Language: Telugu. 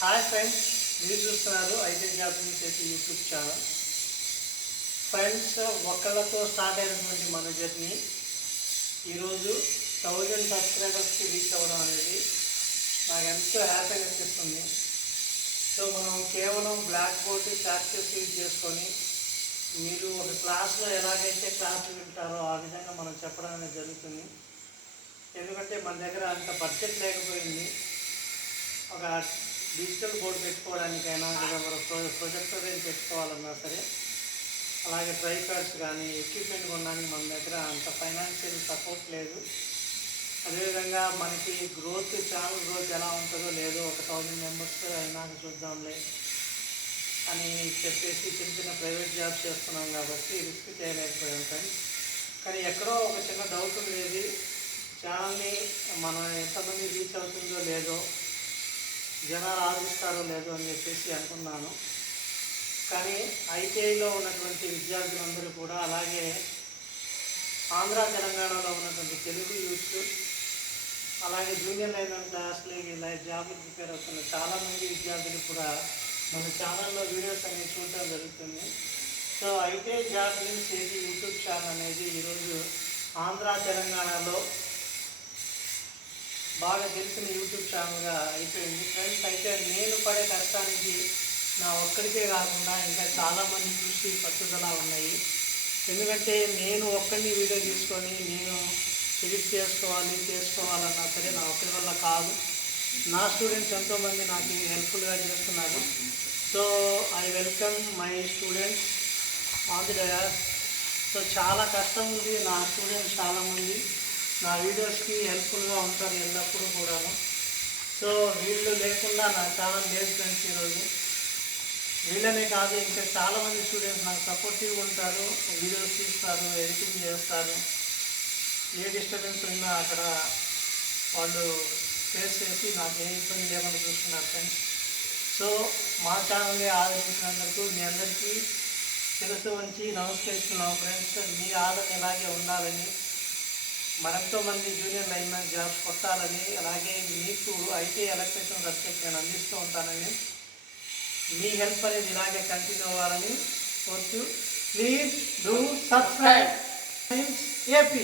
హాయ్ ఫ్రెండ్స్, మీరు చూస్తున్నారు ఐటీ జాబ్ చేసి యూట్యూబ్ ఛానల్. ఫ్రెండ్స్, ఒక్కళ్ళతో స్టార్ట్ అయినటువంటి మన జర్నీ ఈరోజు 1000 సబ్స్క్రైబర్స్కి రీచ్ అవ్వడం అనేది నాకు ఎంతో హ్యాపీనెస్ ఇస్తుంది. సో మనం కేవలం బ్లాక్ బోర్డ్ ప్రాక్టీస్ యూజ్ చేసుకొని మీరు ఒక క్లాస్లో ఎలాగైతే క్లాస్ వింటారో ఆ విధంగా మనం చెప్పడం అనేది జరుగుతుంది. ఎందుకంటే మన దగ్గర అంత బడ్జెట్ లేకపోయింది. ఒక డిజిటల్ బోర్డు పెట్టుకోవడానికైనా లేదా ప్రొజెక్టర్ పెట్టుకోవాలన్నా సరే, అలాగే ట్రైపాడ్స్ కానీ ఎక్విప్మెంట్ కొనడానికి మన దగ్గర అంత ఫైనాన్షియల్ సపోర్ట్ లేదు. అదేవిధంగా మనకి ఛానల్ గ్రోత్ ఎలా ఉంటుందో లేదో, ఒక 1000 మెంబర్స్ అయినాక చూద్దాంలే అని చెప్పేసి చిన్న చిన్న ప్రైవేట్ జాబ్స్ చేస్తున్నాం కాబట్టి రిస్క్ చేయలేకపోయాం ఫ్రెండ్స్. కానీ ఎక్కడో ఒక చిన్న డౌట్ ఉండేది, ఛానల్ని మనం ఎంతమంది రీచ్ అవుతుందో లేదో, జనాలు ఆదరిస్తారో లేదో అని చెప్పేసి అనుకున్నాను. కానీ ఐటీఐలో ఉన్నటువంటి విద్యార్థులందరూ కూడా, అలాగే ఆంధ్ర తెలంగాణలో ఉన్నటువంటి తెలుగు యూత్, అలాగే జూనియర్ లైన్ క్లాస్లకి జాబ్లు ప్రిపేర్ అవుతున్న చాలామంది విద్యార్థులు కూడా మన ఛానల్లో వీడియోస్ అనేవి చూడటం జరుగుతుంది. సో ఐటీఐ జాబ్ చేసి యూట్యూబ్ ఛానల్ అనేది ఈరోజు ఆంధ్ర తెలంగాణలో బాగా తెలిసిన యూట్యూబ్ ఛానల్గా అయిపోయింది ఫ్రెండ్స్. అయితే నేను పడే కష్టానికి నా ఒక్కడికే కాకుండా ఇంకా చాలామంది కృషి పట్టుదల ఉన్నాయి. ఎందుకంటే నేను ఒక్కడిని వీడియో తీసుకొని నేను ఎడిట్ చేసుకోవాలన్నా సరే నా ఒక్కడి వల్ల కాదు. నా స్టూడెంట్స్ ఎంతోమంది నాకు హెల్ప్ఫుల్గా చేస్తున్నారు. So I welcome my students on the dais. So చాలా కష్టం ఉంది. నా స్టూడెంట్స్ చాలామంది నా వీడియోస్కి హెల్ప్ఫుల్గా ఉంటారు ఎల్లప్పుడూ కూడాను. సో వీళ్ళు లేకుండా నా ఛానల్ లేదు ఫ్రెండ్స్. ఈరోజు వీళ్ళనే కాదు, ఇంకా చాలామంది స్టూడెంట్స్ నాకు సపోర్టివ్గా ఉంటారు, వీడియోస్ తీస్తారు, ఎడిటింగ్ చేస్తారు. ఏ డిస్టర్బెన్స్ ఉన్నా అక్కడ వాళ్ళు ఫేస్ చేసి నాకు ఏ ఇబ్బంది లేకుండా చూస్తున్నారు ఫ్రెండ్స్. సో మా ఛానల్ని ఆదరించినందుకు మీ అందరికీ శిరస్సు వంచి నమస్కరిస్తున్నాం ఫ్రెండ్స్. మీ ఆదరణ ఇలాగే ఉండాలని, మరెంతో మంది జూనియర్ లైన్మెన్ జాబ్స్ కొట్టాలని, అలాగే మీకు ఐటీ ఎలక్ట్రీషియన్ సబ్జెక్ట్ నేను అందిస్తూ ఉంటానని, మీ హెల్ప్ అనేది ఇలాగే కంటిన్యూ అవ్వాలని కోరుతూ, ప్లీజ్ డూ సబ్స్క్రైబ్ ఏపీ.